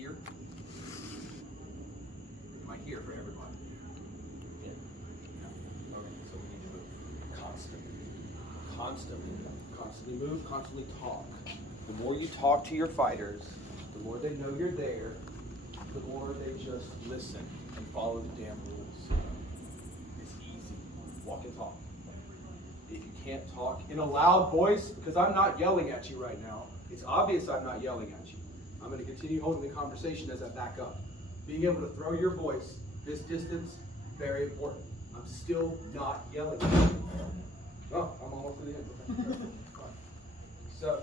here? Am I here for everybody? Yeah. No. Okay, so we need to move constantly. Constantly move, constantly talk. The more you talk to your fighters, the more they know you're there, the more they just listen and follow the damn rules. It's easy. Walk and talk. If you can't talk in a loud voice, because I'm not yelling at you right now, it's obvious I'm not yelling at you. I'm going to continue holding the conversation as I back up. Being able to throw your voice this distance, very important. I'm still not yelling at you. Oh, I'm almost to the end. So,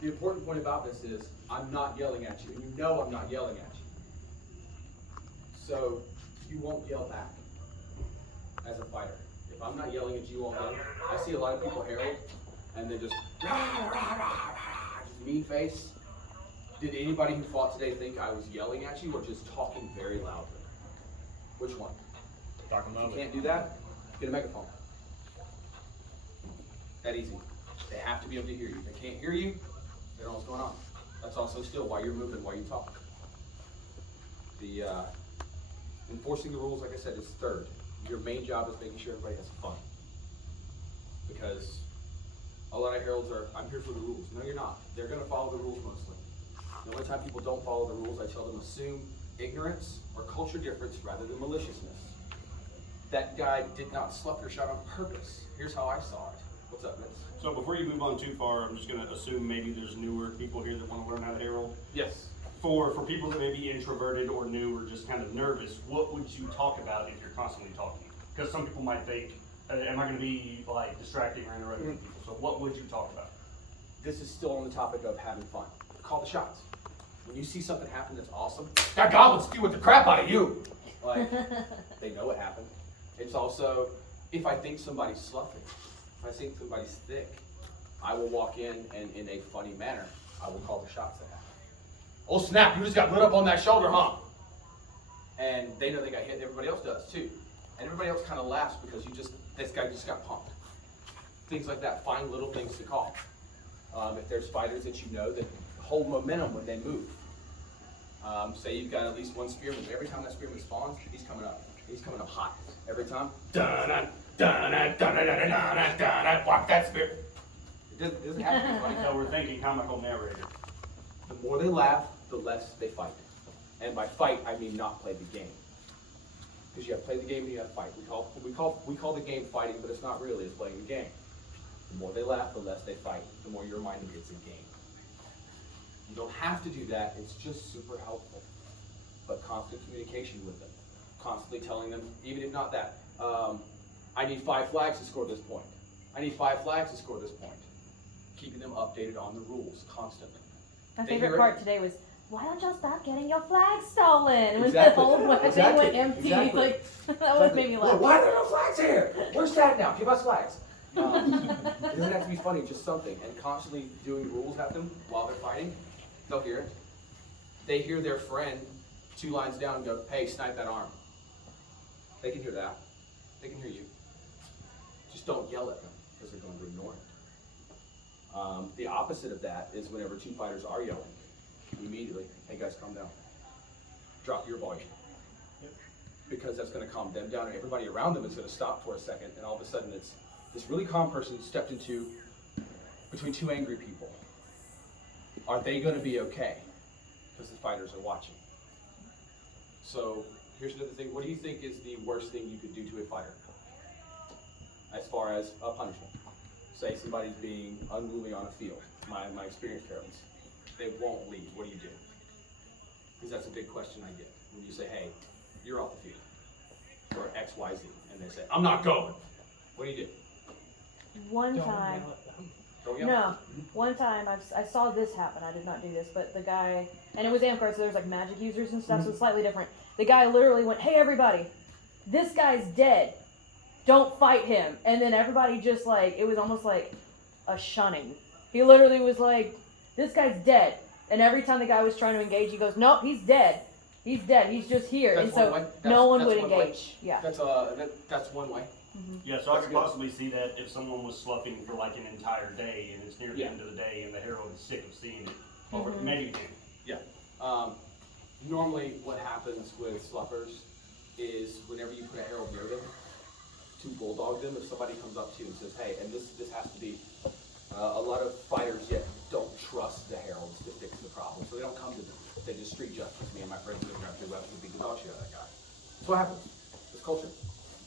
the important point about this is, I'm not yelling at you, and you know I'm not yelling at you. So, you won't yell back as a fighter. If I'm not yelling at you, you won't yell. I see a lot of people Herald, and they just, rah, rah, rah, rah, just mean face. Did anybody who fought today think I was yelling at you or just talking very loudly? Which one? Talking loudly. You can't do that? Get a megaphone. That easy. They have to be able to hear you. If they can't hear you, they don't know what's going on. That's also still why you're moving, why you talk. The enforcing the rules, like I said, is third. Your main job is making sure everybody has fun. Because a lot of heralds are, I'm here for the rules. No, you're not. They're going to follow the rules mostly. The only time people don't follow the rules, I tell them assume ignorance or culture difference rather than maliciousness. That guy did not slough your shot on purpose. Here's how I saw it. What's up, Vince? So before you move on too far, I'm just going to assume maybe there's newer people here that want to learn how to herald. Yes. For people that may be introverted or new or just kind of nervous, what would you talk about if you're constantly talking? Because some people might think, am I going to be like distracting or interrupting people? So what would you talk about? This is still on the topic of having fun. Call the shots. When you see something happen that's awesome, that goblin's spewing the crap out of you. Like, they know it happened. It's also, if I think somebody's sloughing, if I think somebody's thick, I will walk in and in a funny manner, I will call the shots that happen. Oh snap, you just got lit up on that shoulder, huh? And they know they got hit, and everybody else does too. And everybody else kind of laughs because this guy just got pumped. Things like that, find little things to call. If there's fighters that you know that hold momentum when they move. Say you've got at least one spearman. Every time that spearman spawns, he's coming up. He's coming up hot. Every time. Walk that spear. It doesn't have to be funny. So we're thinking comical narrator. The more they laugh, the less they fight. And by fight, I mean not play the game. Because you have to play the game and you have to fight. We call the game fighting, but it's not really. It's playing the game. The more they laugh, the less they fight. The more you remind them it's a game. You don't have to do that. It's just super helpful. But constant communication with them. Constantly telling them, even if not that, I need 5 flags to score this point. I need 5 flags to score this point. Keeping them updated on the rules constantly. My favorite part today was, why don't y'all stop getting your flags stolen? When Exactly. the whole thing Exactly. went empty. Exactly. Like, that would make me laugh. Well, why are there no flags here? Where's that now? Give us flags. It doesn't have to be funny, just something. And constantly doing rules at them while they're fighting, they'll hear it. They hear their friend 2 lines down go, hey, snipe that arm. They can hear that. They can hear you. Just don't yell at them because they're going to ignore it. The opposite of that is whenever 2 fighters are yelling, immediately, hey guys, calm down. Drop your volume. Yep. Because that's going to calm them down, and everybody around them is going to stop for a second, and all of a sudden it's this really calm person stepped into between 2 angry people. Are they going to be okay? Because the fighters are watching. So here's another thing. What do you think is the worst thing you could do to a fighter? As far as a punishment. Say somebody's being unruly on a field. My experienced parents. They won't leave. What do you do? Because that's a big question I get. When you say, hey, you're off the field. Or X, Y, Z. And they say, I'm not going. What do you do? One time, Don't yell. no, one time I saw this happen. I did not do this, but the guy, and it was Amcard, so there's like magic users and stuff, so it's slightly different. The guy literally went, hey everybody, this guy's dead. Don't fight him. And then everybody just like, it was almost like a shunning. He literally was like, this guy's dead. And every time the guy was trying to engage, he goes, nope, he's dead. He's dead. He's just here. That's and so one way. no one That's would one way. engage. Yeah. That's one way. Mm-hmm. Yeah, so I That's could good. possibly see that if someone was sloughing for like an entire day and it's near the Yeah. end of the day and the Herald is sick of seeing it, or Mhm. maybe you can. Yeah. Normally what happens with sloughers is whenever you put a Herald near them, to bulldog them, if somebody comes up to you and says, hey, and this has to be, a lot of fighters yet don't trust the Heralds to fix the problem, so they don't come to them. They just street justice. Me and my friends would grab their weapons and beat the dog shit out of that guy. That's what happens. It's culture.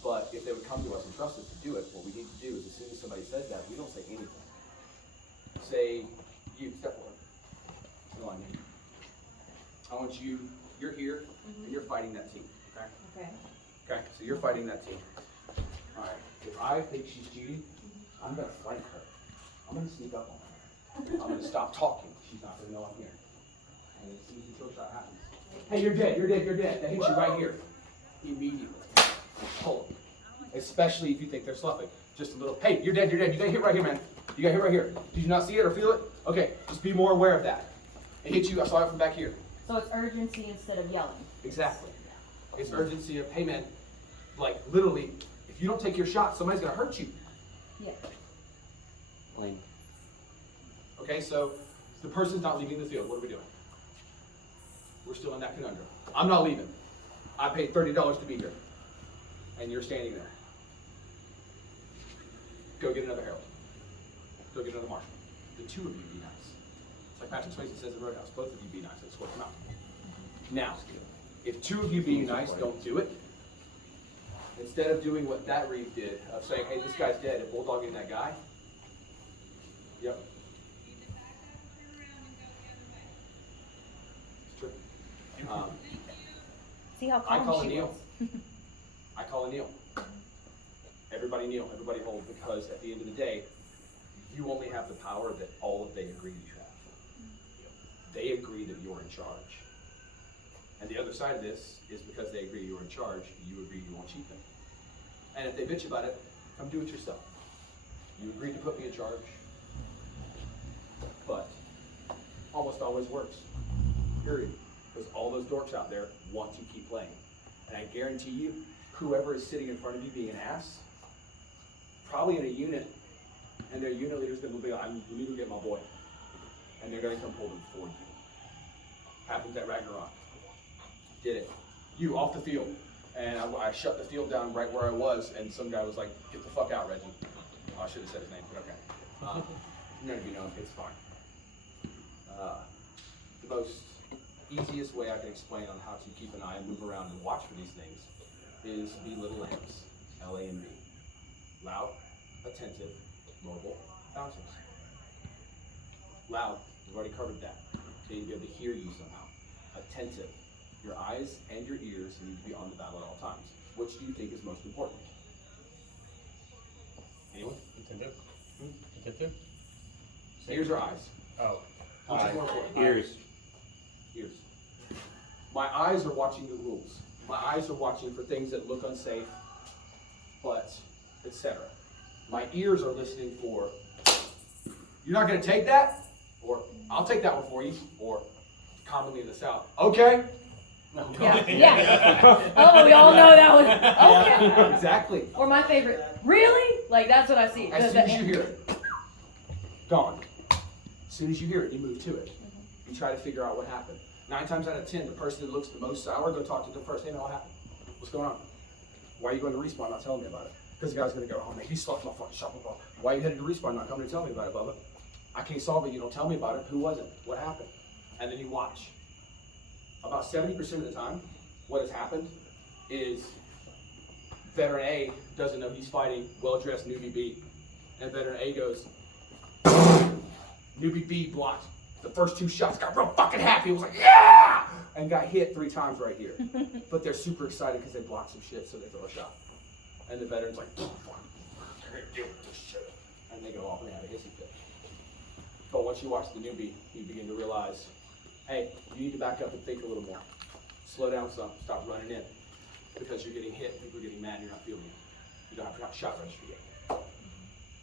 But if they would come to us and trust us to do it, what we need to do is as soon as somebody says that, we don't say anything. Say, you, step forward. Come on, you. I want you, you're here, and you're fighting that team, okay? Okay. Okay, so you're fighting that team. All right, if I think she's cheating, I'm gonna flank her. I'm gonna sneak up on her. I'm gonna stop talking. She's not gonna know I'm here. And as soon as the kill shot happens, hey, you're dead, you're dead, you're dead. They hit you right here. Immediately. Pull them. Especially if you think they're sloughing. Just a little, hey, you're dead, you're dead. You got hit right here, man. You got hit right here. Did you not see it or feel it? Okay, just be more aware of that. It hit you, I saw it from back here. So it's urgency instead of yelling. Exactly. It's urgency of, hey man, like literally, if you don't take your shot, somebody's gonna hurt you. Yeah. Plain. Okay, so the person's not leaving the field. What are we doing? We're still in that conundrum. I'm not leaving. I paid $30 to be here. And you're standing there. Go get another Herald. Go get another Marshal. The two of you be nice. It's like Patrick Swayze says in Roadhouse, both of you be nice. Let's work them out. Now, if two of you being nice don't do it, instead of doing what that Reeve did, of saying, hey, this guy's dead, and bulldogging that guy, yep. It's true. See how I calm call a she kneel. was. I call a kneel. Everybody kneel, everybody hold, because at the end of the day, you only have the power that all of they agree you have. They agree that you're in charge. And the other side of this is because they agree you're in charge, you agree you won't cheat them. And if they bitch about it, come do it yourself. You agreed to put me in charge, but almost always works, period. Because all those dorks out there want to keep playing. And I guarantee you, whoever is sitting in front of you being an ass, probably in a unit, and their unit leader's gonna be like, I need to get my boy. And they're gonna come pull them for you. Happened at Ragnarok. Did it. You, off the field. And I shut the field down right where I was, and some guy was like, get the fuck out, Reggie. Oh, I should have said his name, but okay. None of you know him, it's fine. The most easiest way I can explain on how to keep an eye and move around and watch for these things is be little M's, L-A-M-B. Loud, attentive, mobile, bouncers. Loud, we've already covered that. They need to be able to hear you somehow. Attentive, your eyes and your ears need to be on the battle at all times. Which do you think is most important? Anyone? Attentive. Attentive. Ears or eyes? Oh. Which is more important? Ears. Ears. My eyes are watching the rules. My eyes are watching for things that look unsafe, but etc. My ears are listening for, you're not gonna take that? Or, I'll take that one for you. Or, commonly in the South, okay? Yeah, yeah. Oh, we all know that one. Okay. Exactly. Or my favorite, really? Like, that's what I see. As soon as you hear it, gone. As soon as you hear it, you move to it. You try to figure out what happened. 9 times out of 10, the person that looks the most sour, go talk to them first. Hey man, what happened? What's going on? Why are you going to Respawn not telling me about it? Because the guy's going to go, oh man, he sloughed my fucking shopping ball. Why are you headed to Respawn not coming to tell me about it, Bubba? I can't solve it, you don't tell me about it. Who was it? What happened? And then you watch. About 70% of the time, what has happened is veteran A doesn't know he's fighting well-dressed newbie B. And veteran A goes, newbie B blocked the first 2 shots, got real fucking happy, was like, yeah! And got hit 3 times right here. But they're super excited because they blocked some shit, so they throw a shot. And the veteran's like, fuck, I can't deal with this shit. And they go off and have a hissy fit. But once you watch the newbie, you begin to realize, hey, you need to back up and think a little more. Slow down some, stop running in. Because you're getting hit, people are getting mad, you're not feeling it. You don't have to shot register yet.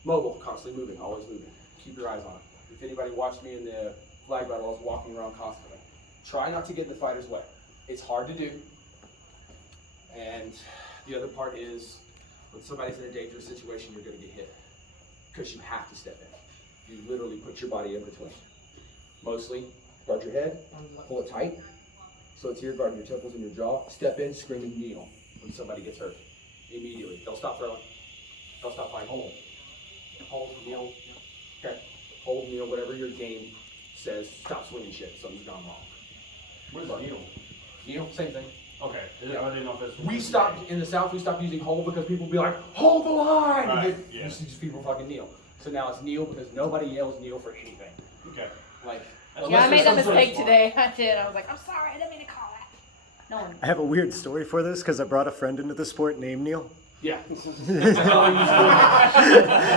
Mobile, constantly moving, always moving. Keep your eyes on it. If anybody watched me in the flag battle, I was walking around constantly. Try not to get in the fighter's way. It's hard to do. And the other part is, when somebody's in a dangerous situation, you're gonna get hit. Because you have to step in. You literally put your body in between. Mostly, guard your head, pull it tight, So it's ear guard in your temples and your jaw. Step in, scream, and kneel when somebody gets hurt. Immediately. They'll stop throwing. They'll stop fighting. Hold. Hold, kneel. Okay. Hold, kneel, whatever your game says. Stop swinging shit. Something's gone wrong. What is kneel? Kneel, same thing. Okay, I didn't know if that's. We stopped, in the South, we stopped using hold because people would be like, hold the line! Right, And then yeah. you see just people fucking kneel. So now it's kneel because nobody yells kneel for anything. Okay. Like, Yeah, I made that unless there's some sort of mistake today. I did. I was like, I'm sorry, I didn't mean to call that. No one. I have a weird story for this because I brought a friend into the sport named Neil. Yeah. That's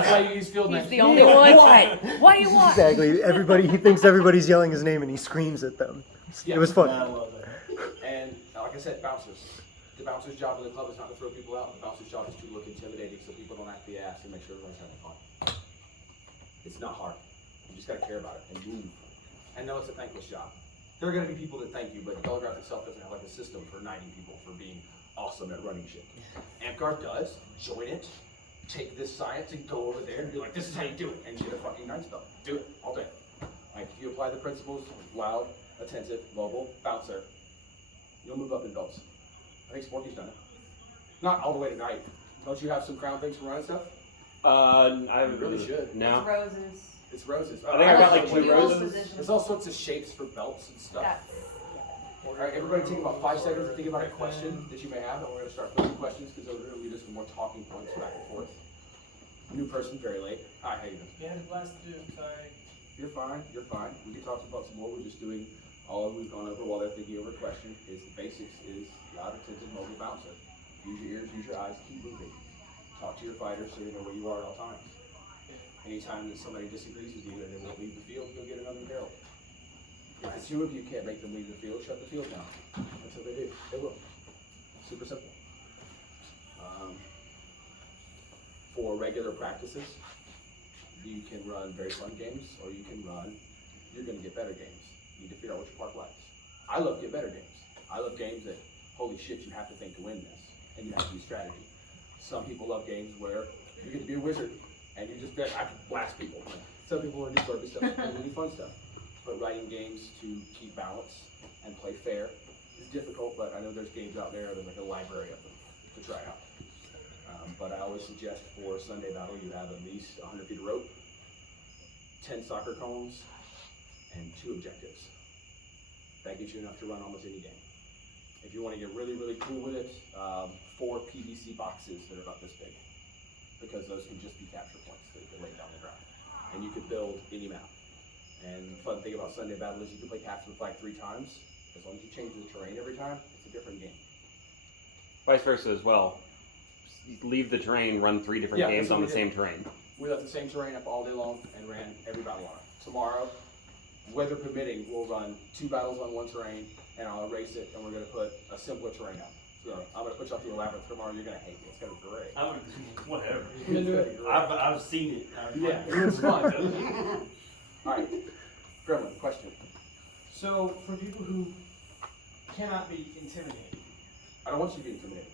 why you use field names. He's the only one. What? What do you want? Exactly. He thinks everybody's yelling his name and he screams at them. Yeah. It was fun. I love that. And like I said, bouncers. The bouncer's job in the club is not to throw people out. The bouncer's job is to look intimidating so people don't act the ass and make sure everyone's having fun. It's not hard. You just gotta care about it and move. And know it's a thankless job. There are gonna be people that thank you, but Telegraph itself doesn't have like a system for knighting people for being awesome at running shit. Amguard does. Join it. Take this science and go over there and be like, this is how you do it, and get a fucking knight's belt. Do it all day. Like if you apply the principles, loud, attentive, mobile, bouncer, you'll move up in belts. I think Sporky's done it. Not all the way to knight. Don't you have some crown things for running stuff? I You really should. No. Roses. It's roses. I think I got like Wait, two Dual roses. position. There's all sorts of shapes for belts and stuff. That's, All right, everybody take about 5 seconds to think about a question that you may have, and we're going to start posing questions because those are going to lead us to more talking points back and forth. New person, very late. Hi, how you doing? You had a blast to do, sorry. You're fine, you're fine. We can talk about some more. We're just doing all we've gone over while they're thinking over a question is the basics is loud, attentive, mobile, bouncer. Use your ears, use your eyes, keep moving. Talk to your fighters so they know where you are at all times. Anytime that somebody disagrees with you and they won't leave the field, you'll get another barrel. If the two of you can't make them leave the field, shut the field down. Until they do. They will. Super simple. For regular practices, you can run very fun games, or you can run, you're gonna get better games. You need to figure out what your park likes. I love get better games. I love games that, holy shit, you have to think to win this, and you have to use strategy. Some people love games where you get to be a wizard, and you just, I can blast people. Some people want to do burpee stuff, some people want to do fun stuff. But writing games to keep balance and play fair is difficult, but I know there's games out there, there's like a library of them to try out. But I always suggest for Sunday battle, you have at least 100 feet of rope, 10 soccer cones, and 2 objectives. That gives you enough to run almost any game. If you want to get really, really cool with it, 4 PVC boxes that are about this big, because those can just be capture points that you can lay down the ground. And you could build any map. And the fun thing about Sunday battle is you can play capture the flag 3 times. As long as you change the terrain every time, it's a different game. Vice versa as well. Leave the terrain, run 3 different Yeah, games that's what on we the did. same terrain. We left the same terrain up all day long and ran every battle on it. Tomorrow, weather permitting, we'll run 2 battles on one terrain, and I'll erase it, and we're going to put a simpler terrain up. So I'm going to put you off the elaborate tomorrow. You're going to hate it. It's going to be great. Whatever. It's gonna be great. I've seen it. Yeah, it's fun. All right, Gremlin, question. So, for people who cannot be intimidated, I don't want you to be intimidated.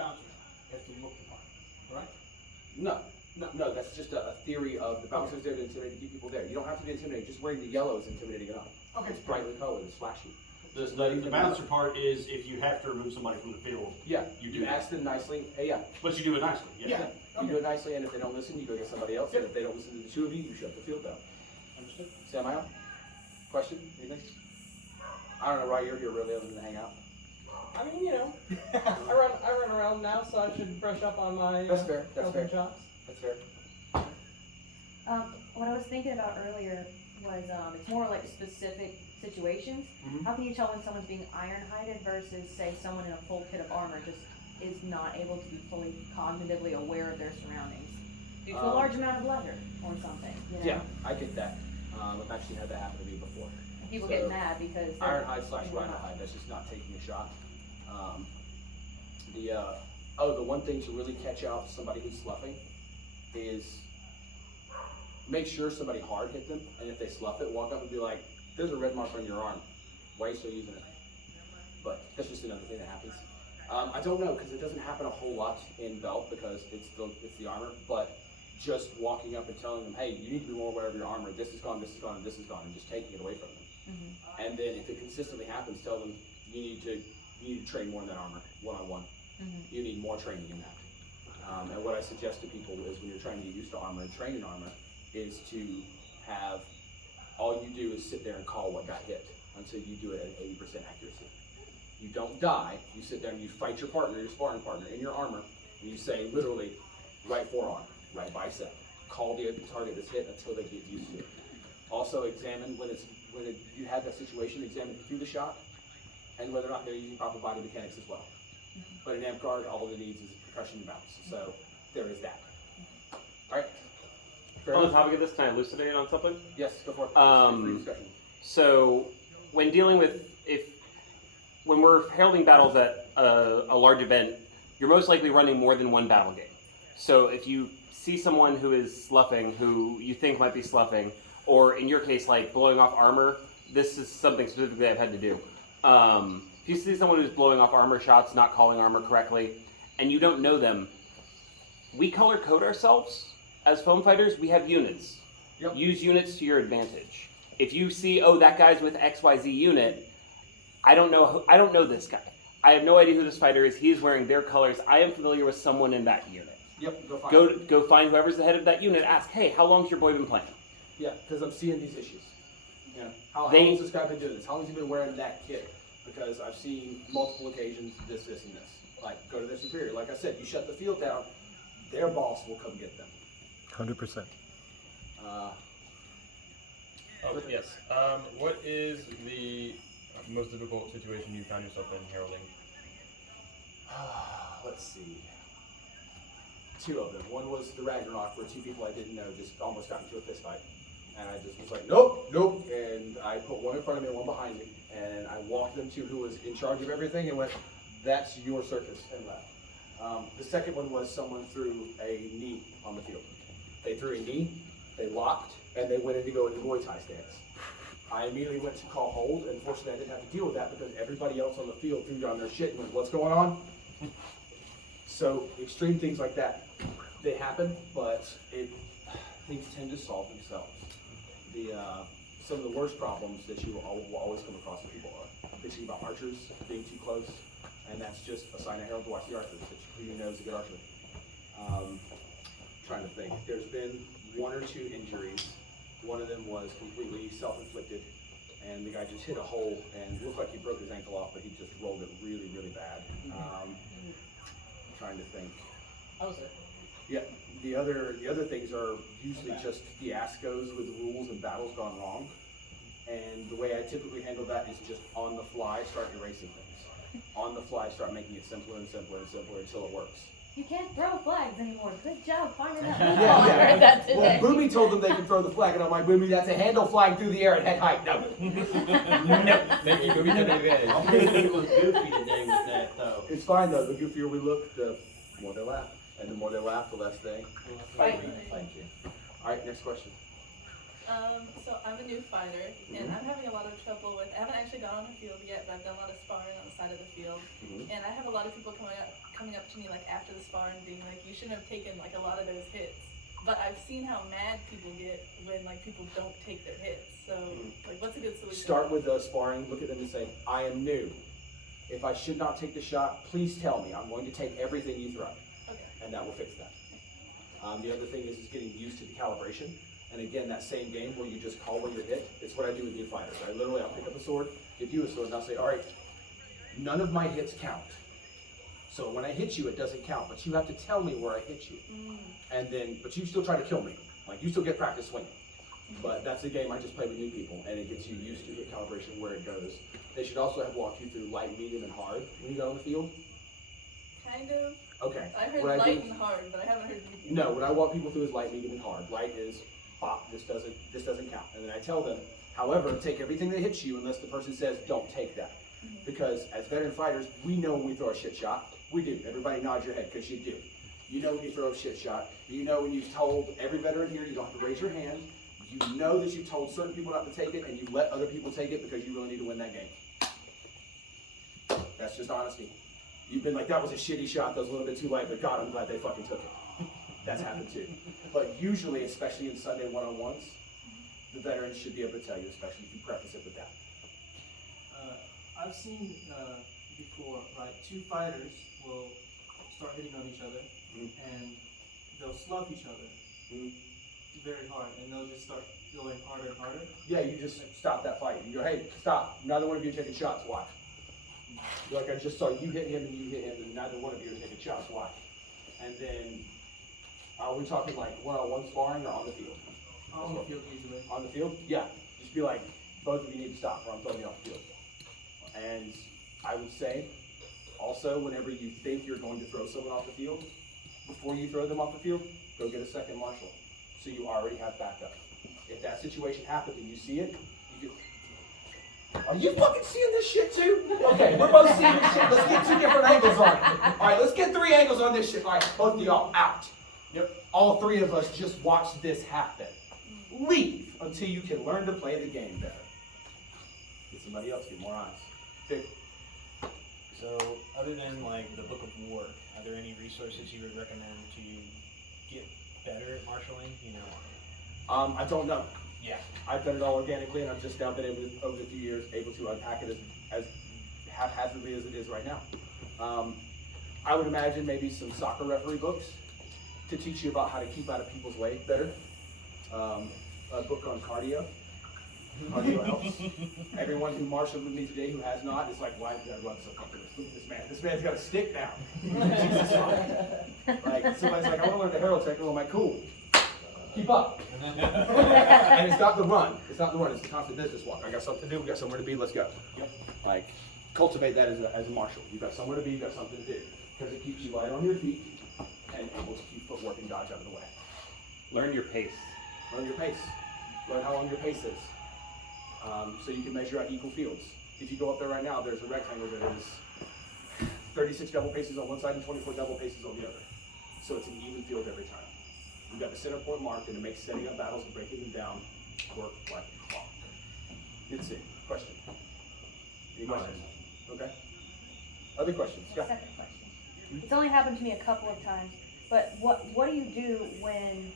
bouncers have to look the part, right? No, that's just a theory of the bouncers there to intimidate, to keep people there. You don't have to be intimidated. Just wearing the yellow is intimidating enough. Okay. It's brightly colored, it's flashy. The bouncer part is if you have to remove somebody from the field, Yeah, You you do. ask them nicely. Hey, yeah, but you do it nicely. Yeah. you do it nicely, and if they don't listen, you go get somebody else. And if they don't listen to the 2 of you, you shut the field down. Understood. Sam, I on? Question? Anything? I don't know why you're here really, other than to hang out. I mean, you know, I run around now, so I should brush up on my That's fair. That's open fair. shots. That's fair. what I was thinking about earlier was, it's more like specific situations. Mhm. How can you tell when someone's being iron-hided versus, say, someone in a full kit of armor just is not able to be fully cognitively aware of their surroundings due to a large amount of leather or something, you know? Yeah, I get that. I've actually had that happen to me before. People So, get mad because they're- Iron hide / rhino hide, that's just not taking a shot. The one thing to really catch out somebody who's sloughing is make sure somebody hard hit them, and if they slough it, walk up and be like, there's a red mark on your arm. Why are you still using it? But that's just another thing that happens. I don't know, because it doesn't happen a whole lot in belt because it's the armor, but just walking up and telling them, hey, you need to be more aware of your armor. This is gone, this is gone, and this is gone, and just taking it away from them. Mhm. And then if it consistently happens, tell them, you need to train more in that armor, one-on-one. You need more training in that. And what I suggest to people is when you're trying to get used to armor and train in armor is to have, all you do is sit there and call what got hit until you do it at 80% accuracy. You don't die, you sit there and you fight your partner, your sparring partner in your armor, and you say literally, right forearm, right bicep. Call the target that's hit until they get used to it. Also examine when you have that situation, examine through the shot and whether or not they're using proper body mechanics as well. But in amp guard, all it needs is percussion and bounce. So there is that. All right. Fair On the enough? topic of this, can I elucidate on something? Yes, go for it. Free discussion. So when dealing with, when we're heralding battles at a large event, you're most likely running more than one battle game. So if you see someone who is sloughing, who you think might be sloughing, or in your case, like blowing off armor, this is something specifically I've had to do. If you see someone who's blowing off armor shots, not calling armor correctly, and you don't know them, we color code ourselves. As foam fighters, we have units. Yep. Use units to your advantage. If you see, oh, that guy's with XYZ unit, I don't know this guy. I have no idea who this fighter is. He's wearing their colors. I am familiar with someone in that unit. Yep, go find Go find whoever's the head of that unit. Ask, hey, how long's your boy been playing? Yeah, because I'm seeing these issues. Yeah. How long's this guy been doing this? How long's he been wearing that kit? Because I've seen multiple occasions this, and this. Like, go to their superior. Like I said, you shut the field down, their boss will come get them. 100%. Yes. What is the most difficult situation you found yourself in heralding? Let's see. Two of them. One was the Ragnarok, where two people I didn't know just almost got into a fist fight. And I just was like, nope. And I put one in front of me and one behind me. And I walked them to who was in charge of everything and went, that's your circus, and left. The second one was someone threw a knee on the field. They threw a knee, they locked, and they went in to go into Muay Thai stance. I immediately went to call hold, and fortunately I didn't have to deal with that because everybody else on the field threw down their shit and went, what's going on? So extreme things like that, they happen, but things tend to solve themselves. Some of the worst problems that you will always come across with people are bitching about archers being too close, and that's just a sign of Herald to watch the archers, who you know is a good archer. Trying to think, there's been one or two injuries. One of them was completely self-inflicted, and the guy just hit a hole and looked like he broke his ankle off, but he just rolled it really, really bad. Trying to think. I was there. Yeah, the other things are usually just fiascos with rules and battles gone wrong. And the way I typically handle that is just on the fly start erasing things. On the fly start making it simpler and simpler and simpler until it works. You can't throw flags anymore. Good job finding that. Yeah. I heard that today. Well, Boomy told them they can throw the flag, and I'm like, Boomy, that's a handle flying through the air at head height. No. Thank you, Booby, for the advantage. I'm pretty good with Goofy today with that, though. It's fine though. The goofier we look, the more they laugh, and the more they laugh, the less they Fight. Thank you. All right, next question. So I'm a new fighter, and I'm having a lot of trouble with, I haven't actually gone on the field yet, but I've done a lot of sparring on the side of the field, and I have a lot of people coming up to me like after the sparring being like, you shouldn't have taken like a lot of those hits. But I've seen how mad people get when like people don't take their hits. So like, what's a good solution? Start with sparring, look at them and say, I am new. If I should not take the shot, please tell me. I'm going to take everything you throw. Okay. And that will fix that. The other thing is getting used to the calibration. And again, that same game where you just call where you're hit, it's what I do with new fighters. I'll pick up a sword, give you a sword, and I'll say, all right, none of my hits count. So when I hit you, it doesn't count, but you have to tell me where I hit you. And then, but you still try to kill me. Like, you still get practice swinging. But that's a game I just play with new people, and it gets you used to the calibration where it goes. They should also have walked you through light, medium, and hard when you got on the field. Kind of. Okay. I heard What light do- and hard, but I haven't heard medium. No, what I walk people through is light, medium, and hard. Light is, pop, this doesn't count. And then I tell them, however, take everything that hits you unless the person says, don't take that. Because as veteran fighters, we know when we throw a shit shot. We do. Everybody nod your head, because you do. You know when you throw a shit shot. You know when you've told every veteran here, you don't have to raise your hand. You know that you've told certain people not to take it, and you've let other people take it because you really need to win that game. That's just honesty. You've been like, that was a shitty shot, that was a little bit too light, but God, I'm glad they fucking took it. That's happened too. But usually, especially in Sunday one-on-ones, the veterans should be able to tell you, especially if you preface it with that. I've seen before, like two fighters will start hitting on each other, and they'll slough each other very hard, and they'll just start going harder and harder. Yeah, you just stop that fight. You go, hey, stop. Neither one of you are taking shots. Watch. Like I just saw you hit him and you hit him, and neither one of you are taking shots. Watch. And then, are we talking like one-on-one sparring or on the field? On the field usually. On the field? Yeah. Just be like, both of you need to stop, or I'm throwing you off the field. And I would say, also, whenever you think you're going to throw someone off the field, before you throw them off the field, go get a second marshal, so you already have backup. If that situation happens and you see it, you do. Are you fucking seeing this shit too? Okay, we're both seeing this shit. Let's get 2 different angles on it. All right, let's get 3 angles on this shit. All right, both of y'all out. Yep. All 3 of us just watch this happen. Leave until you can learn to play the game better. Get somebody else, get more eyes. Dick. So, other than like the Book of War, are there any resources you would recommend to get better at marshaling? You know. I don't know. Yeah. I've done it all organically, and I've just now been able to, over the few years, able to unpack it as haphazardly as it is right now. I would imagine maybe some soccer referee books to teach you about how to keep out of people's way better. A book on cardio. Cardio helps. Everyone who marshaled with me today who has not is like, why did I run so fucking? Look at this man. This man's got a stick now. Jesus fuck. Like somebody's like, I want to learn the Herald Tecknowe. I'm like, cool. Keep up. And it's not the run. It's not the run. It's the constant business walk. I got something to do. We got somewhere to be. Let's go. Yep. Like, cultivate that as a marshal. You've got somewhere to be. You've got something to do. Because it keeps you light on your feet and able to keep footwork and dodge out of the way. Learn your pace. Learn your pace. Learn how long your pace is. So you can measure out equal fields. If you go up there right now, there's a rectangle that is 36 double paces on one side and 24 double paces on the other. So it's an even field every time. You've got the center point marked, and it makes setting up battles and breaking them down work like a clock. Good see. Question? Any questions? Okay. Other questions? Yeah. Second question. It's only happened to me a couple of times, but what do you do when,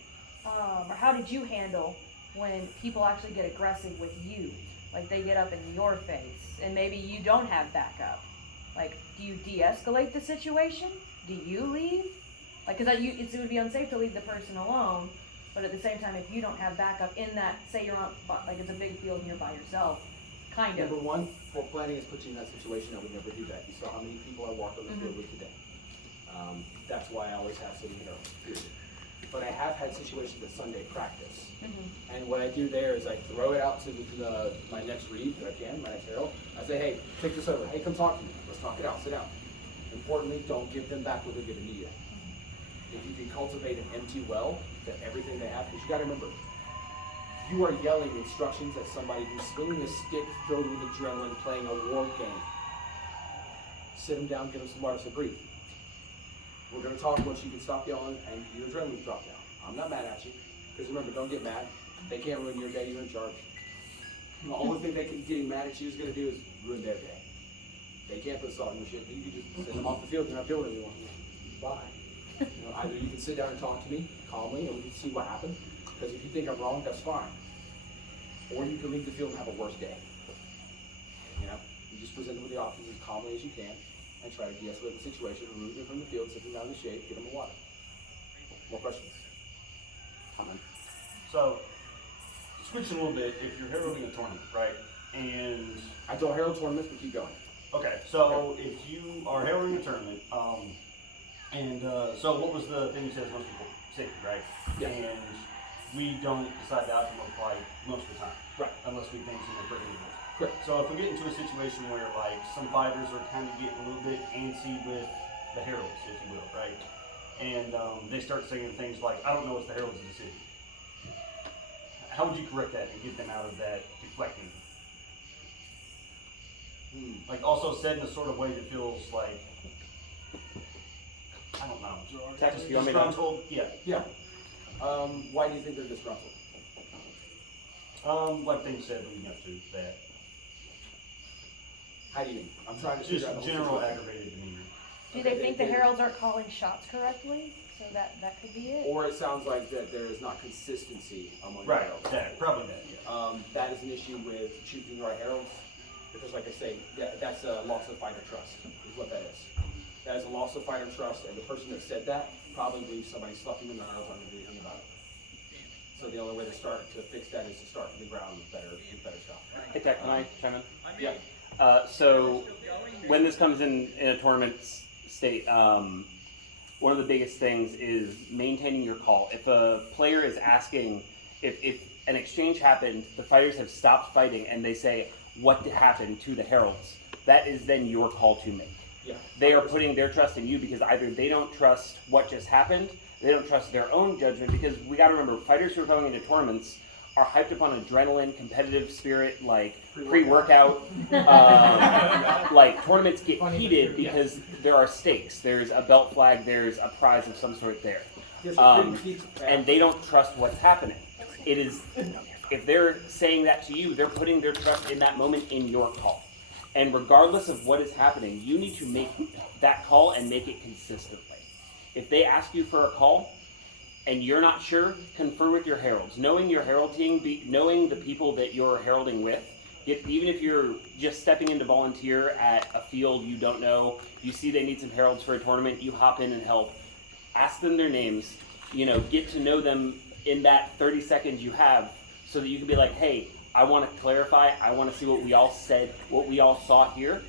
or how did you handle when people actually get aggressive with you? Like they get up in your face, and maybe you don't have backup. Like, do you de-escalate the situation? Do you leave? Like, because it would be unsafe to leave the person alone, but at the same time, if you don't have backup in that, say you're on, like it's a big field and you're by yourself, kind of. Number one, for planning is put you in that situation. I would never do that. You saw how many people I walked on the field with today. That's why I always have City Herald, period. But I have had situations at Sunday practice. And what I do there is I throw it out to my next Reeve that I can, my next Herald. I say, hey, take this over. Hey, come talk to me. Let's talk it out. Sit down. Importantly, don't give them back what they're giving you. If you can cultivate an empty well to everything they have, because you got to remember, you are yelling instructions at somebody who's swinging a stick filled with adrenaline, playing a war game. Sit them down, give them some water, so breathe. We're going to talk once you can stop yelling and your adrenaline's dropped down. I'm not mad at you, because remember, don't get mad. They can't ruin your day, you're in charge. The only thing they can getting mad at you is going to do is ruin their day. They can't put salt in your shit. You can just send them off the field, they're not doing anyone. Bye. Either you can sit down and talk to me calmly and we can see what happened, because if you think I'm wrong, that's fine. Or you can leave the field and have a worse day. You just present them with the options as calmly as you can and try to de-escalate the situation, remove them from the field, sit them down in the shade, get them a water. More questions? Comment? So, switching a little bit, if you're heralding a tournament, right, and... I don't herald tournaments, but keep going. Okay, so if you are heralding a tournament, so what was the thing you said most people safety, right? Yeah. And we don't decide the outcome of the fight most of the time. Right. Unless we think some breaking rules. Correct. So if we get into a situation where like some fighters are kind of getting a little bit antsy with the heralds, if you will, right? And they start saying things like, I don't know what's the herald's decision. How would you correct that and get them out of that deflecting? Like also said in a sort of way that feels like, I don't know. Texas, you want me to? Disgruntled? Yeah. Yeah. Why do you think they're disgruntled? Like things said leading up to that. How do you mean? I'm trying to figure out Just the whole general situation. aggravated demeanor. Do they think the heralds aren't calling shots correctly? So that could be it. Or it sounds like that there is not consistency among Right, heralds. that, probably that, yeah. That is an issue with choosing the right heralds. Because like I say, that's a loss of fighter trust, is what that is. That is a loss of fighter trust, and the person that said that probably believes somebody stuck him in the Herald's not going to do anything about it. So the only way to start to fix that is to start from the ground with better stuff. Hey, Tech, can I chime in? Yeah. So when this comes in a tournament state, one of the biggest things is maintaining your call. If a player is asking, if an exchange happened, the fighters have stopped fighting, and they say, what happened to the Heralds, that is then your call to make. Yeah. They are putting their trust in you because either they don't trust what just happened, they don't trust their own judgment, because we got to remember, fighters who are going into tournaments are hyped up on adrenaline, competitive spirit, like pre-workout. Like tournaments get heated because there are stakes. There's a belt flag. There's a prize of some sort there, and they don't trust what's happening. It is, if they're saying that to you, they're putting their trust in that moment in your call. And regardless of what is happening, you need to make that call and make it consistently. If they ask you for a call and you're not sure, confer with your heralds. Knowing your herald team, knowing the people that you're heralding with, even if you're just stepping in to volunteer at a field you don't know, you see they need some heralds for a tournament, you hop in and help. Ask them their names, get to know them in that 30 seconds you have, so that you can be like, hey, I want to clarify, I want to see what we all said, what we all saw here,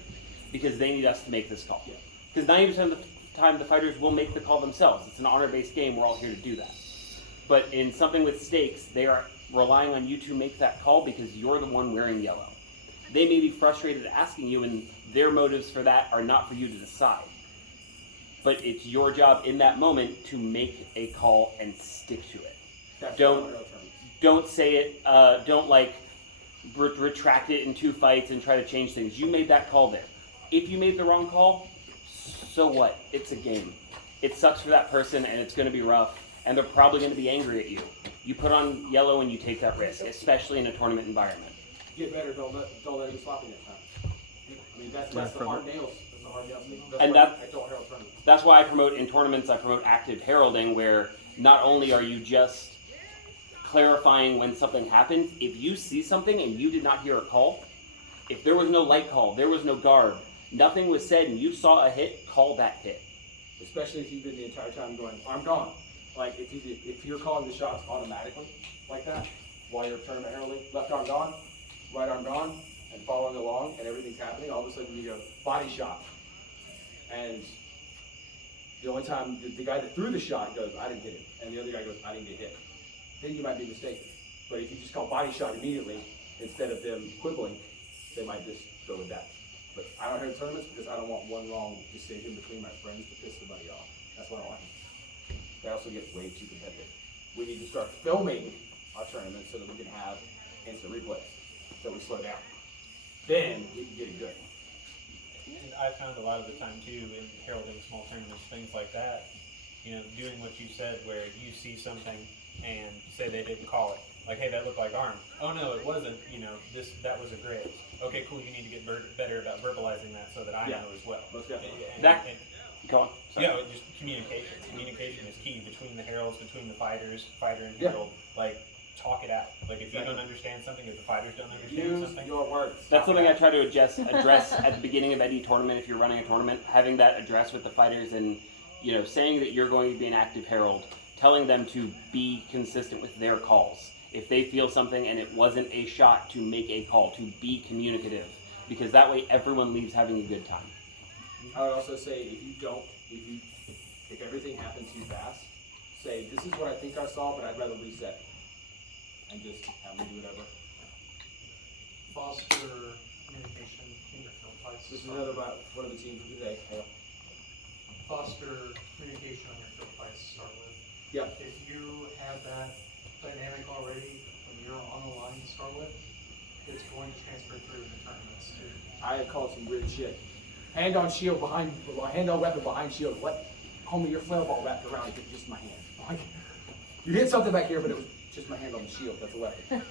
because they need us to make this call. Because 90% of the time the fighters will make the call themselves. It's an honor-based game, we're all here to do that. But in something with stakes, they are relying on you to make that call because you're the one wearing yellow. They may be frustrated asking you, and their motives for that are not for you to decide. But it's your job in that moment to make a call and stick to it. Don't say it, don't retract it in 2 fights and try to change things. You made that call there. If you made the wrong call, so what? It's a game. It sucks for that person, and it's going to be rough, and they're probably going to be angry at you. You put on yellow and you take that risk, especially in a tournament environment. Get better. Don't let him sloppy next time. I mean, that's the hard nails. That's the hard nails. That's why I promote in tournaments. I promote active heralding, where not only are you just clarifying when something happens, if you see something and you did not hear a call, if there was no light call, there was no guard, nothing was said, and you saw a hit, call that hit. Especially if you've been the entire time going, I'm gone. Like if you're calling the shots automatically like that while you're tournament heralding, left arm gone, right arm gone, and following along, and everything's happening, all of a sudden you go body shot, and the only time the guy that threw the shot goes, I didn't hit him, and the other guy goes, I didn't get hit. Then you might be mistaken. But if you just call body shot immediately instead of them quibbling, they might just go with that. But I don't hurt tournaments because I don't want one wrong decision between my friends to piss somebody off. That's why I don't like them. They also get way too competitive. We need to start filming our tournaments so that we can have instant replays, so we slow down. Then we can get it good. And I found a lot of the time too in heralding small tournaments, things like that, doing what you said, where you see something and say they didn't call it. Like, hey, that looked like arm. Oh no, it wasn't. That was a graze. Okay, cool. You need to get better about verbalizing that so that I know as well. Most definitely. Go on. Yeah, just communication. Communication is key between the heralds, between the fighters, fighter and herald. Like, talk it out. Like, if you don't understand something, if the fighters don't understand something, your words. That's something I try to address at the beginning of any tournament. If you're running a tournament, having that address with the fighters, and saying that you're going to be an active herald, telling them to be consistent with their calls. If they feel something and it wasn't a shot, to make a call, to be communicative, because that way everyone leaves having a good time. I would also say if everything happens too fast, say this is what I think I saw, but I'd rather reset and just have them do whatever. Foster communication in your film fights. This is another about one of the teams from today. Hale. Foster communication on your film fights to start with. Yeah. If you have that dynamic already when you're on the line to start with, it's going to transfer through in the tournaments too. I had called some weird shit. Hand on shield hand on weapon behind shield. What? Homie, your flare ball wrapped around it, just my hand. Like, you hit something back here, but it was just my hand on the shield. That's a weapon.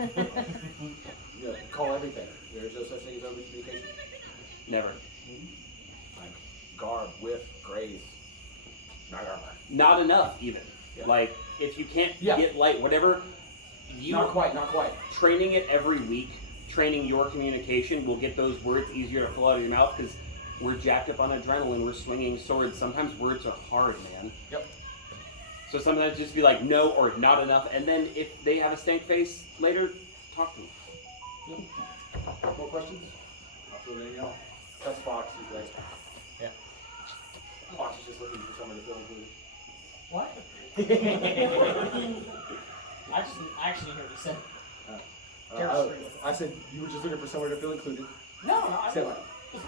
Call everything. There's no such thing as over communication. Never. Like garb, whiff, graze. Not enough, even. Yeah. Like, if you can't get light, whatever. Not quite. Training it every week, training your communication will get those words easier to flow out of your mouth because we're jacked up on adrenaline. We're swinging swords. Sometimes words are hard, man. Yep. So sometimes just be like no or not enough, and then if they have a stank face later, talk to them. Yep. More questions? I'll throw it in y'all. That's Fox. He's like, Yeah. Fox is just looking for someone to feel included. What? I actually heard you say. I said you were just looking for somewhere to feel included. No, I Say mean, what?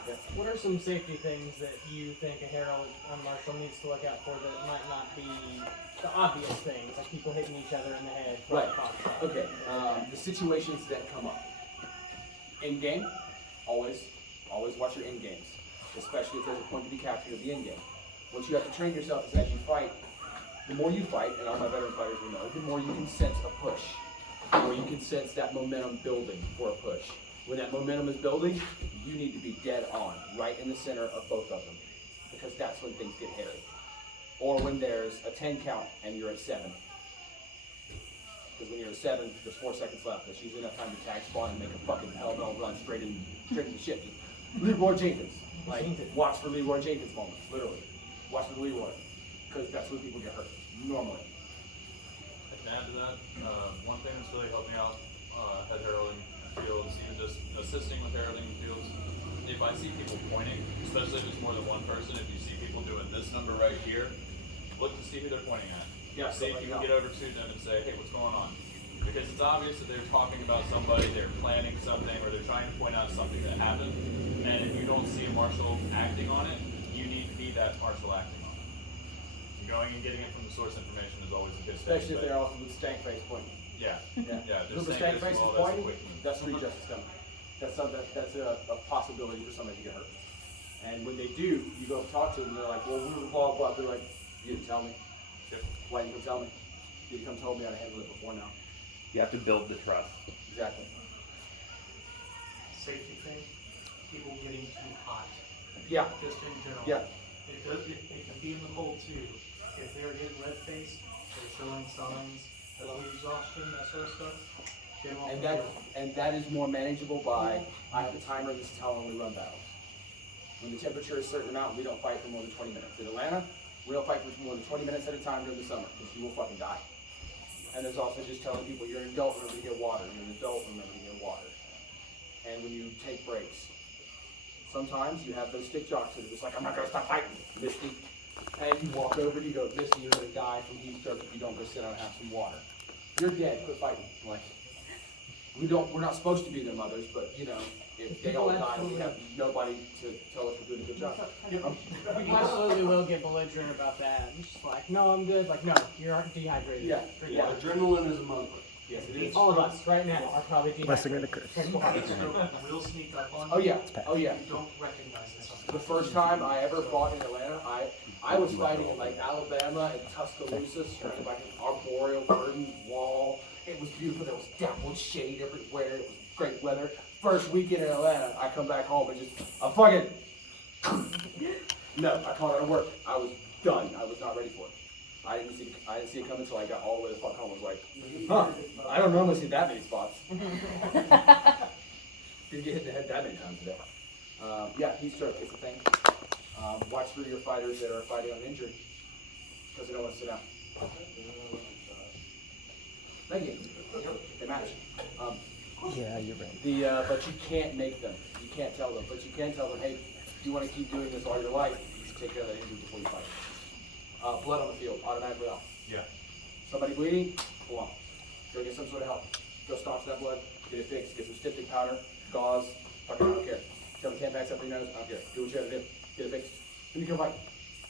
Yeah. what are some safety things that you think a herald or marshal needs to look out for that might not be the obvious things, like people hitting each other in the head? Right. Okay. The situations that come up. In game, always watch your end games, especially if there's a point to be captured of the end game. What you have to train yourself is as you fight, the more you fight, and all my veteran fighters will know, the more you can sense a push, the more you can sense that momentum building for a push. When that momentum is building, you need to be dead on, right in the center of both of them, because that's when things get hairy. Or when there's a 10 count and you're at 7. Because when you're at 7, there's 4 seconds left. That's usually enough time to tag spawn and make a fucking hell-no run straight in the ship. Leroy Jenkins. Like, watch for Leroy Jenkins moments, literally. Watch for Leroy. Because that's when people get hurt, normally. I can add to that. One thing that's really helped me out at heralding fields, even just assisting with heralding fields, if I see people pointing, especially if it's more than one person, if you see people doing this number right here, look to see who they're pointing at. Yeah, See if you can get over to them and say, hey, what's going on? Because it's obvious that they're talking about somebody, they're planning something, or they're trying to point out something that happened. And if you don't see a marshal acting on it, you need to be that marshal acting on it. Going and getting it from the source information is always a good thing. Especially if they're also with stank face pointing. Yeah. Yeah. Just If the stank saying face this, is well, that's a pointing, quick move. that's street justice coming. That's a possibility for somebody to get hurt. And when they do, you go talk to them, and they're like, well, we were blah, blah. They're like, you didn't tell me. Yep. Why didn't you tell me? You come told me how to handle it before now. You have to build the trust. Exactly. Safety thing, people getting too hot, Yeah. just in general. Yeah. It can be in the cold too. If they're getting red faced, they're showing signs of exhaustion, that sort of stuff. Get them off And the that field. and that is more manageable by, I have a timer, this is how long we run battles. When the temperature is a certain amount, we don't fight for more than 20 minutes. In Atlanta, we don't fight for more than 20 minutes at a time during the summer, because you will fucking die. And there's also just telling people, you're an adult, remember to get water. You're an adult, remember to get water. And when you take breaks, sometimes you have those stick jocks that are just like, I'm not gonna stop fighting, Misty. And you walk over and you go, Misty, you're gonna die from heat stroke if you don't go sit down and have some water. You're dead, quit fighting. Like, we're not supposed to be their mothers, but you know, if they all die, we have nobody to tell us we're doing a good job. You absolutely will get belligerent about that. It's just like, no, I'm good. Like, no, you're dehydrated. Yeah. Drink Yeah. water. Adrenaline is a mother. Yes, it is. All of us right now are probably dehydrated. Blessing and a curse. Drink water. Heat stroke will sneak up on you. Oh yeah, oh yeah. You don't recognize it sometimes. The first time I ever fought in Atlanta, I was fighting in like Alabama and Tuscaloosa, surrounded by an arboreal verdant wall. It was beautiful. There was downward shade everywhere. It was great weather. First weekend in Atlanta, I come back home and I'm fucking. No, I caught it at work. I was done. I was not ready for it. I didn't see it coming until I got all the way the fuck home. I was like, huh, I don't normally see that many spots. Didn't get hit in the head that many times today. Yeah, heat stroke is a thing. Watch for your fighters that are fighting uninjured, because they don't want to sit down. Thank you. They match. Yeah, you're right. But you can't make them. You can't tell them. But you can tell them, hey, if you want to keep doing this all your life, you should take care of that injury before you fight. Blood on the field, automatically off. Yeah. Somebody bleeding, pull on. Go get some sort of help. Go staunch that blood, get it fixed, get some styptic powder, gauze, fucking I don't care. Tell the tampons up your nose, I don't care. Do what you have to do. Get it fixed. Then you can fight.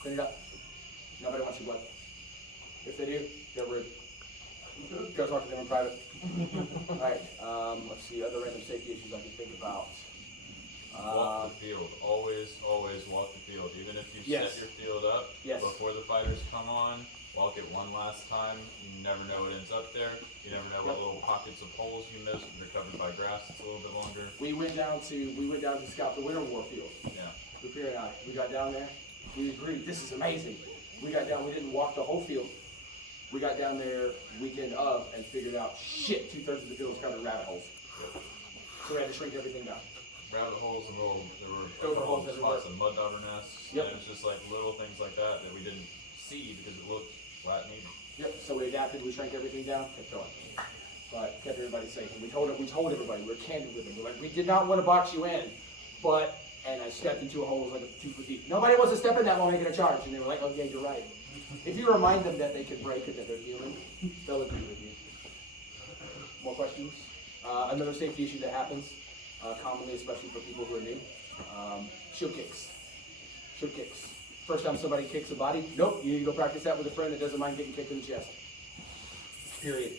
Clean it up. Nobody wants your blood. If they do, they're rude. Go talk to them in private. Alright, let's see, other random safety issues I can think about. Walk the field. Always walk the field. Even if you Yes. set your field up Yes. before the fighters come on, walk it one last time. You never know what ends up there. You never know what little pockets of holes you missed. They're covered by grass. It's a little bit longer. We went down to scout the Winter War field. Yeah. Lupir and I. We got down there. We agreed, this is amazing. We got down, we didn't walk the whole field. We got down there weekend of and figured out, shit, 2/3 of the field was covered in rabbit holes. So we had to shrink everything down. Rabbit holes and there were Gopher holes everywhere. spots of mud dauber nests. Yep. And it was just like little things like that that we didn't see because it looked flat and even. Yep. So we adapted. We shrank everything down. Kept going. But kept everybody safe. And we told everybody. We were candid with them. We're like, we did not want to box you in, but. And I stepped into a hole that was like 2 foot deep. Nobody wants to step in that while making a charge. And they were like, oh yeah, you're right. If you remind them that they can break and that they're human, they'll agree with you. More questions? Another safety issue that happens, commonly, especially for people who are new, shield kicks. Shield kicks. First time somebody kicks a body, nope, you need to go practice that with a friend that doesn't mind getting kicked in the chest. Period.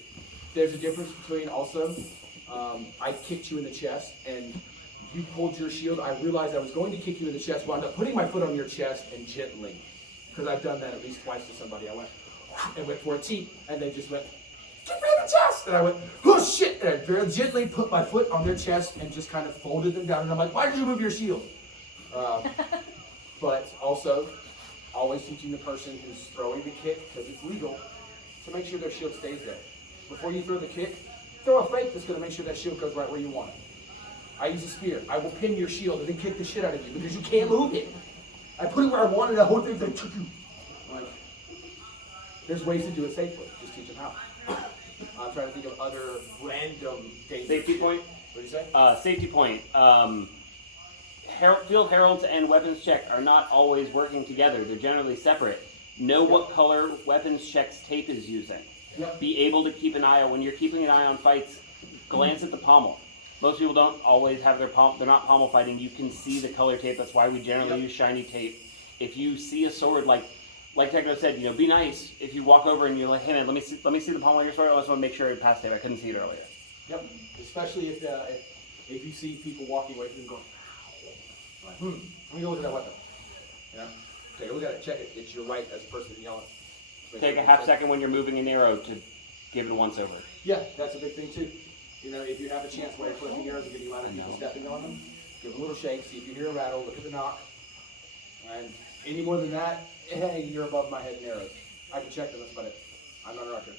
There's a difference between also, I kicked you in the chest and you pulled your shield. I realized I was going to kick you in the chest, wound up putting my foot on your chest and gently, because I've done that at least twice to somebody. I went and went for a teep, and they just went, get me in the chest! And I went, oh shit! And I very gently put my foot on their chest and just kind of folded them down. And I'm like, why did you move your shield? But also, always teaching the person who's throwing the kick, because it's legal, to make sure their shield stays there. Before you throw the kick, throw a fake that's going to make sure that shield goes right where you want it. I use a spear. I will pin your shield and then kick the shit out of you because you can't move it. I put it where I wanted. The whole thing's like, like, there's ways to do it safely. Just teach them how. I'm trying to think of other random dangerous Safety point? What do you say? Safety point. Field heralds and weapons check are not always working together. They're generally separate. Know what color weapons checks tape is using. Yep. Be able to keep an eye on when you're keeping an eye on fights. Glance at the pommel. Most people don't always have their they're not pommel fighting. You can see the color tape. That's why we generally use shiny tape. If you see a sword, like Tecknowe said, be nice. If you walk over and you're like, hey man, let me see the pommel of your sword. I just want to make sure it passed tape. I couldn't see it earlier. Yep. Especially if you see people walking away from them going, like, let me go look at that weapon. Take a look at it, check it. It's your right as a person yelling. Take a half second when you're moving an arrow to give it a once over. Yeah, that's a big thing too. If you have a chance while you're flipping arrows and getting a lot of people stepping on them, give them a little shake, see if you hear a rattle, look at the knock. And any more than that, hey, you're above my head in arrows. I can check them, that's about it. I'm not a record.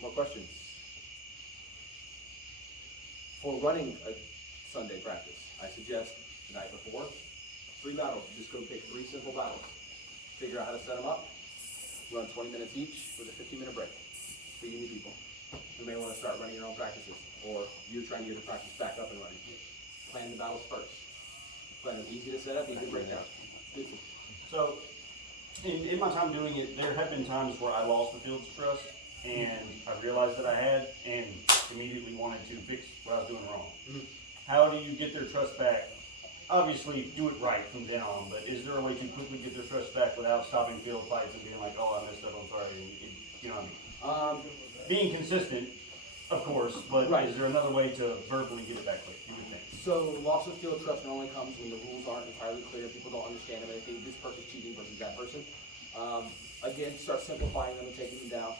More questions? For running a Sunday practice, I suggest the night before, 3 battles. Just go pick 3 simple battles. Figure out how to set them up. Run 20 minutes each with a 15-minute break. For you new people who may want to start running your own practices, or you're trying to get the practice back up and running. Plan the battles first. Plan them easy to set up, easy to break down. So, in my time doing it, there have been times where I lost the field's trust, and I realized that I had, and immediately wanted to fix what I was doing wrong. How do you get their trust back? Obviously, do it right from then on, but is there a way to quickly get their trust back without stopping field fights and being like, oh, I messed up, I'm sorry, being consistent, of course, but is there another way to verbally get it back quick, you would think? So loss of field trust normally comes when the rules aren't entirely clear, people don't understand them, and they think this person's cheating versus that person. Again, start simplifying them and taking them down,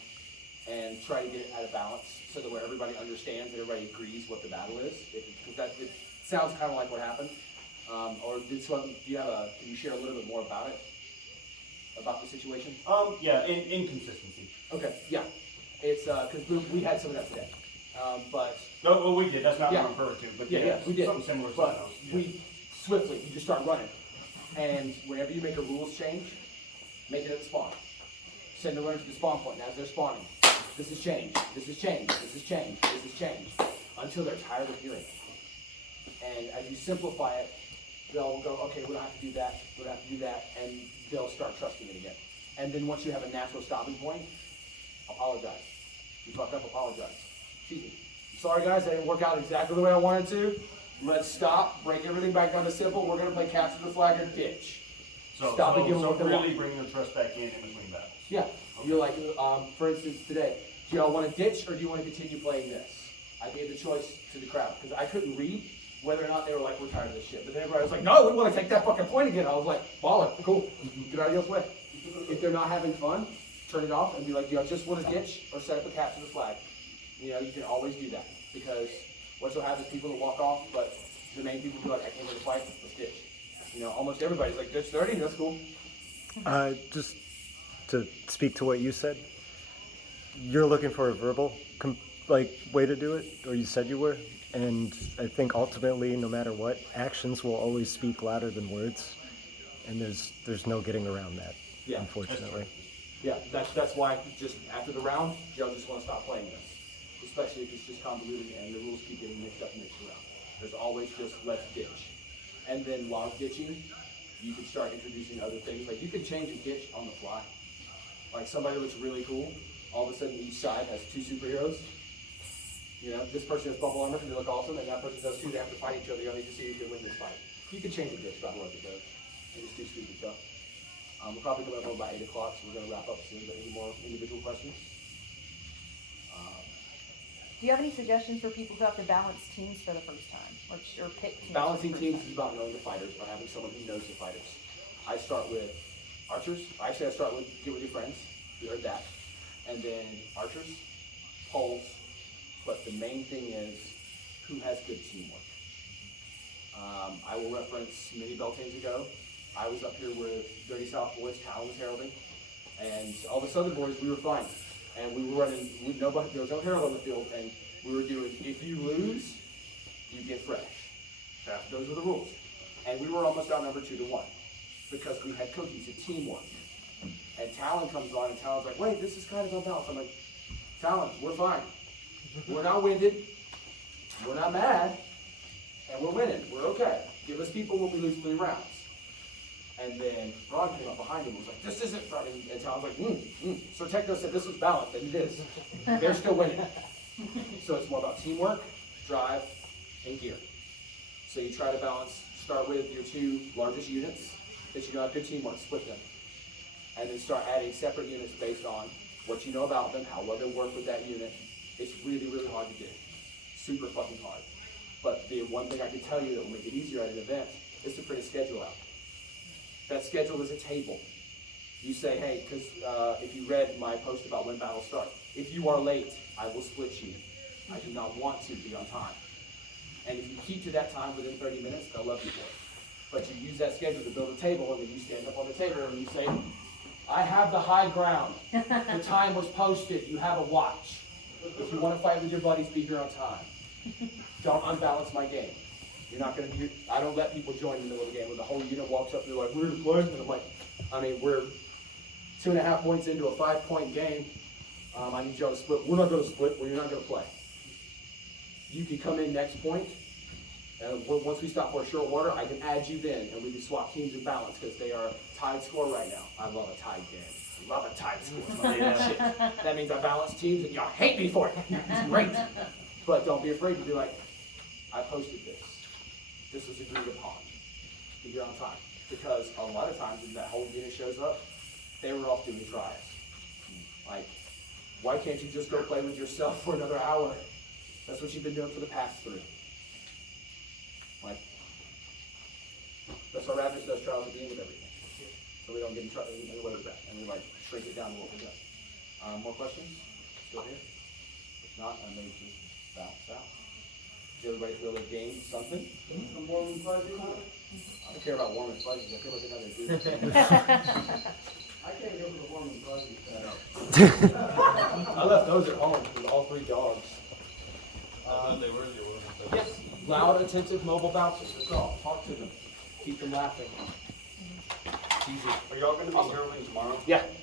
and try to get it at a balance so that where everybody understands and everybody agrees what the battle is. Because it sounds kind of like what happened. Or this one, can you share a little bit more about it? About the situation? Yeah, inconsistency. Okay, yeah. It's because we had some of that today. But no, well, we did. That's not what I'm referring to. But yeah, we did. Something similar. But we swiftly, you just start running, and whenever you make a rules change, make it at the spawn. Send the runner to the spawn point. And as they're spawning, this is change. This is change. This is change. This is change, until they're tired of hearing it. And as you simplify it, they'll go, okay, we don't have to do that. We don't have to do that, and they'll start trusting it again. And then once you have a natural stopping point, apologize. You fucked up, apologize. Excuse me. Sorry guys, that didn't work out exactly the way I wanted to. Let's stop, break everything back down to simple. We're gonna play capture the flag or ditch. Stop and give them what they want. Really bring their trust back in between battles. Yeah. Okay. You're like, for instance, today, do y'all want to ditch or do you want to continue playing this? I gave the choice to the crowd because I couldn't read whether or not they were like, we're tired of this shit. But then everybody was like, no, we want to take that fucking point again. I was like, baller, cool, get out of your way. If they're not having fun, turn it off and be like, do y'all just want to ditch or set up a capture the flag? You can always do that because what you'll have is people that walk off, but the main people be like, I came here to fight, let's ditch. Almost everybody's like, ditch 30, that's cool. Just to speak to what you said, you're looking for a verbal way to do it, or you said you were? And I think ultimately, no matter what, actions will always speak louder than words. And there's no getting around that, Yeah. unfortunately. Yeah, that's why just after the round, y'all just want to stop playing this. Especially if it's just convoluted and the rules keep getting mixed around. There's always just let's ditch. And then while ditching, you can start introducing other things. Like you can change a ditch on the fly. Like somebody looks really cool, all of a sudden each side has 2 superheroes. You know, this person has bubble armor and they look awesome, and that person does too. They have to fight each other. You need to see who can win this fight. You can change a ditch about what it does. And just do stupid stuff. We're probably coming up on about 8 o'clock, so we're going to wrap up soon. But any more individual questions? Do you have any suggestions for people who have to balance teams for the first time, or pick teams? Balancing teams is about knowing the fighters, by having someone who knows the fighters. I start with archers. Actually, I start with get with your friends. You heard that. And then archers, poles. But the main thing is who has good teamwork. I will reference many Beltanes ago. I was up here with Dirty South Boys, Cal was heralding, and all the Southern boys, we were fine. And we were running, there was no Herald on the field, and we were doing, if you lose, you get fresh. Those were the rules. And we were almost outnumbered 2-1 because we had cookies of teamwork. And Talon comes on, and Talon's like, wait, this is kind of unbalanced. I'm like, Talon, we're fine. We're not winded, we're not mad, and we're winning. We're okay. Give us people when we lose 3 rounds. And then Ron came up behind him and was like, this isn't right. And Talon's like, So Tecknowe said this was balanced, and it is. They're still winning. So it's more about teamwork, drive, and gear. So you try to balance, start with your 2 largest units that you know have good teamwork, split them. And then start adding separate units based on what you know about them, how well they work with that unit. It's really, really hard to do. Super fucking hard. But the one thing I can tell you that will make it easier at an event is to print a schedule out. That schedule is a table. You say, hey, because if you read my post about when battles start, if you are late, I will split you. I do not want to be on time. And if you keep to that time within 30 minutes, they'll love you for it. But you use that schedule to build a table, and then you stand up on the table and you say, I have the high ground. The time was posted. You have a watch. If you want to fight with your buddies, be here on time. Don't unbalance my game. You're not going to be, I don't let people join in the middle of the game when the whole unit walks up, they're like, we're going to play. And I'm like, we're 2.5 points into a 5-point game. I need y'all to split. We're not going to split, or you're not going to play. You can come in next point, and once we stop for a short water, I can add you then, and we can swap teams and balance, because they are tied score right now. I love a tied game. I love a tied score. Shit. That means I balance teams, and y'all hate me for it. It's great. But don't be afraid to be like, I posted this. This was agreed upon. Be here on time. Because a lot of times when that whole unit shows up, they were off doing tries. Like, why can't you just go play with yourself for another hour? That's what you've been doing for the past 3. Like, that's why Ravage does trials at the end of everything. So we don't get in way with that. And we like shrink it down to what we got. More questions? Still here? If not, I may just bounce out. Does everybody feel they've gained something? Some warm and fuzzy? I don't care about warm and fuzzy. I feel like another dude. I can't go for the warm and fuzzy. I left those at home with all 3 dogs. They were the warm and fuzzy. Yes. Loud, attentive, mobile bouncers. That's all. Talk to them. Keep them laughing. It's easy. Are y'all going to be heralding tomorrow? Yeah.